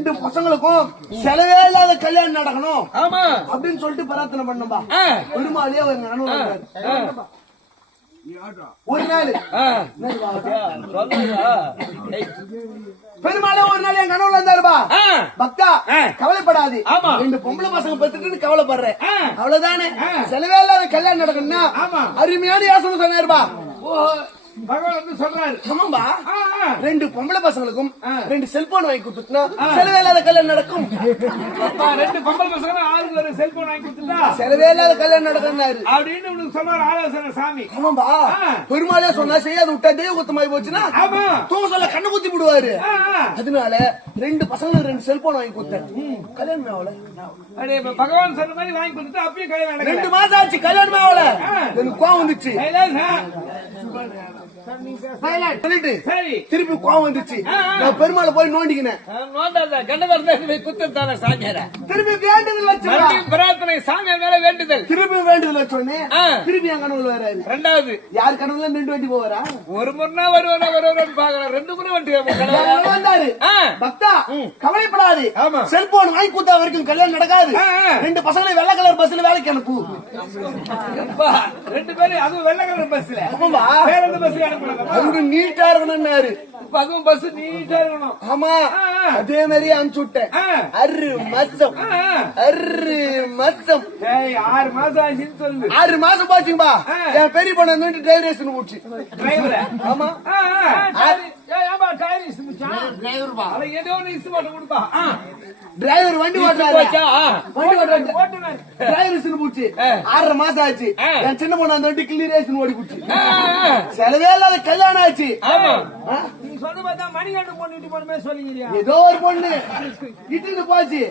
ரெண்டு பசங்களுக்கும் செலவே இல்லாத கல்யாணம் நடக்கணும் ஆமா அப்படின்னு சொல்லிட்டு பிரார்த்தனை பண்ணம்பா. பெருமாளியே அவங்க அனுபவம் ஒரு நாள் பெருமாளே ஒரு நாள் என் கனவுல இருந்தாருப்பா. பக்தா கவலைப்படாது, ரெண்டு பொம்பளை பசங்க பத்துட்டு கவலைப்படுறேன் அவ்வளவுதானே. செலவே இல்லாத கல்யாணம் நடக்கணும்னா அருமையான யோசனை சொன்னாருப்பா. பகவான் வந்து சொல்றாரு. ஆமாம்பா, ரெண்டு பொம்பளை பசங்களுக்கும் ரெண்டு செல்போன் வாங்கி கொடுத்துட்டா செலவே இல்லாத கல்யாணம் நடக்கும். ரெண்டு பொம்பளை பசங்க ஆளுக்கு ஒரு செல்போன் வாங்கி கொடுத்துட்டா செலவே இல்லாத கல்யாணம் நடக்கும்னாரு அப்படின்னு உனக்கு சொன்னாரு ஆலோசனை சாமி. ஆமாம்பா, பெருமாளே சொன்னா செய்யாது விட்டா தெய்வ குத்தமாயி போச்சுன்னா தூங்க சொல்ல கண்ணு குத்தி விடுவாரு. அதனால ரெண்டு பசங்களும் ரெண்டு செல்போன் வாங்கி கொடுத்தேன். கல்யாணம் ஆகல. பகவான் சொன்ன மாதிரி வாங்கி கொடுத்துட்டு அப்பயும் கல்யாணம் 2 மாசம் ஆச்சு, கல்யாணம் ஆகல. எனக்கு கோவம் வந்துச்சு. சொல்லிட்டு திருப்பி கோவம் வந்துச்சு. நான் பெருமாளை போய் நோண்டிக்கினேன். திருப்பி வேண்டுதல் வச்சேன். பிரார்த்தனை சாமி மேல வேண்டுதல். திருப்பி வேண்டுதல் வச்சோடனே திருப்பி என் கனவுல வராரு. ரெண்டாவது யார் கனவுல 2 வாட்டி போவாரா? ஒரு முறை வருவாரு பாக்கலாம். 2 முறை வந்தாரு. பக்தா கவலைப்படாது, செல்போன் வாங்கி கொடுத்தா வரைக்கும் கல்யாணம் நடக்காது. 2 பசங்களை வெள்ளை கலர் பஸ்ல வேலைக்கு அனுப்பு. 2 பேரும் அதுவும் வெள்ளை கலர் பஸ்ல. வேற எந்த பஸ் அவரு நீட்டா இருக்கணும்னாரு. அதுவும் பஸ் நீட்டா இருக்கணும். ஆமா, அதே மாதிரி அனுப்பிச்சு விட்டேன். 6 மாசம் 6 மாசம் ஆச்சுன்னு சொல்லு. 6 மாசம் போச்சுங்கப்பா. என் பெரிய பொண்ணு வந்து டிரைவரேஷன் போச்சு. டிரைவர் ஆமா டிரைவர் வண்டி ஓட்டுறாரு. டிரைவரேஷன் போச்சு. 6 மாசம் ஆச்சு. என் சின்ன பொண்ணு அந்த வண்டி கிளியரேஷன் ஓடி போச்சு. செலவே இல்லாத கல்யாணம் ஆச்சு. ஏதோ ஒரு பொண்ணு இட்டு போச்சு.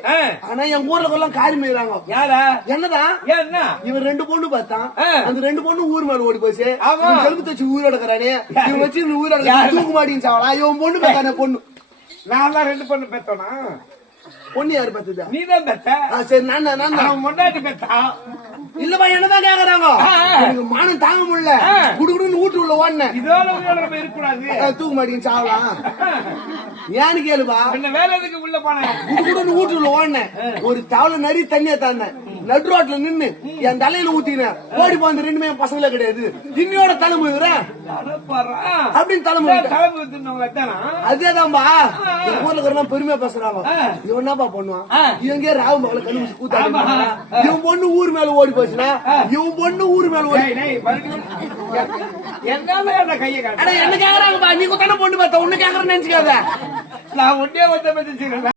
ஆனா என் ஊர்ல எல்லாம் காரி மீறாங்க. யாரா? என்னதான் இவன் 2 பொண்ணு பார்த்தான். அந்த 2 பொண்ணு ஊர் மேல ஓடி போச்சு. செலுப்பு தச்சு ஊரோட இருக்கிறானே, இவன் வச்சு ஊரோட தூக்கு மாட்டின்னு சாவலாம். இவன் பொண்ணு பார்த்தான பொண்ணு. நான் தான் 2 பொண்ணு பெத்தோனா? பொண்ணு யாரு பெத்ததா? நீதான் பெத்த. சரி, நான் முன்னாடி பெத்தா இல்லப்பா. என்னதான் கேக்குறாங்க, எனக்கு மானம் தாங்க முடியல. குடுகுடுன்னு வீட்டு உள்ள ஓடுனேன். இதோட நம்ம இருக்கக்கூடாது, தூக்கு மாட்டின்னு சாவலாம். ஏன்னு கேளுப்பா. வேலை எதுக்கு உள்ள போனேன்? குடுகுடுன்னு வீட்டு உள்ள ஓடுனேன். ஒரு தவளை நிறைய தண்ணியா தானேன். நடு ரோட்ல நின்னு என் தலையில ஊத்தினேன். ஓடி போன 2 பசங்களே கிடையாது. இன்னையோட தலைமுறைறேன் அப்படின்னு தலைமுறை. அதேதான்பா என் ஊர்ல இருக்கிற பெருமையா பேசுறாங்க. இவன் என்னப்பா பண்ணுவான்? இவங்க ராவு மகளை கண்டுபிடிச்சு கூத்தாடி. இவன் பொண்ணு ஊர் மேல ஓடி போச்சுன்னா இவன் பொண்ணு ஊர் மேல ஓடி என்ன கையை என்ன கேக்குறாங்கப்பா? நீ தானே பொண்ணு பார்த்தா ஒண்ணு கேக்குறேன்னு நினைச்சுக்காத. நான் ஒன்னே